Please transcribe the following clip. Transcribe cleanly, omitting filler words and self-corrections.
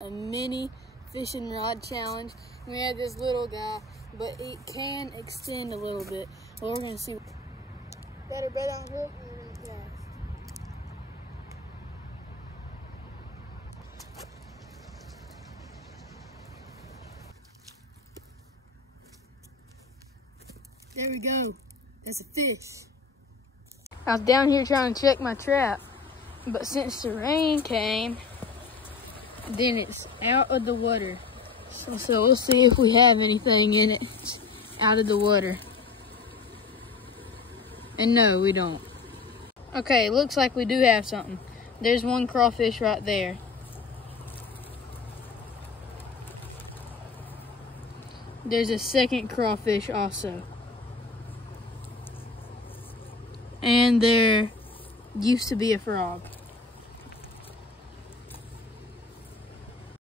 A mini fishing rod challenge. We had this little guy, but it can extend a little bit. Well, we're gonna see. Better bet on hook and we're gonna cast. There we go. There's a fish. I was down here trying to check my trap, but since the rain came, then it's out of the water. So we'll see if we have anything in it. It's out of the water. And no, we don't. Okay, looks like we do have something. There's one crawfish right there. There's a second crawfish also. And there used to be a frog.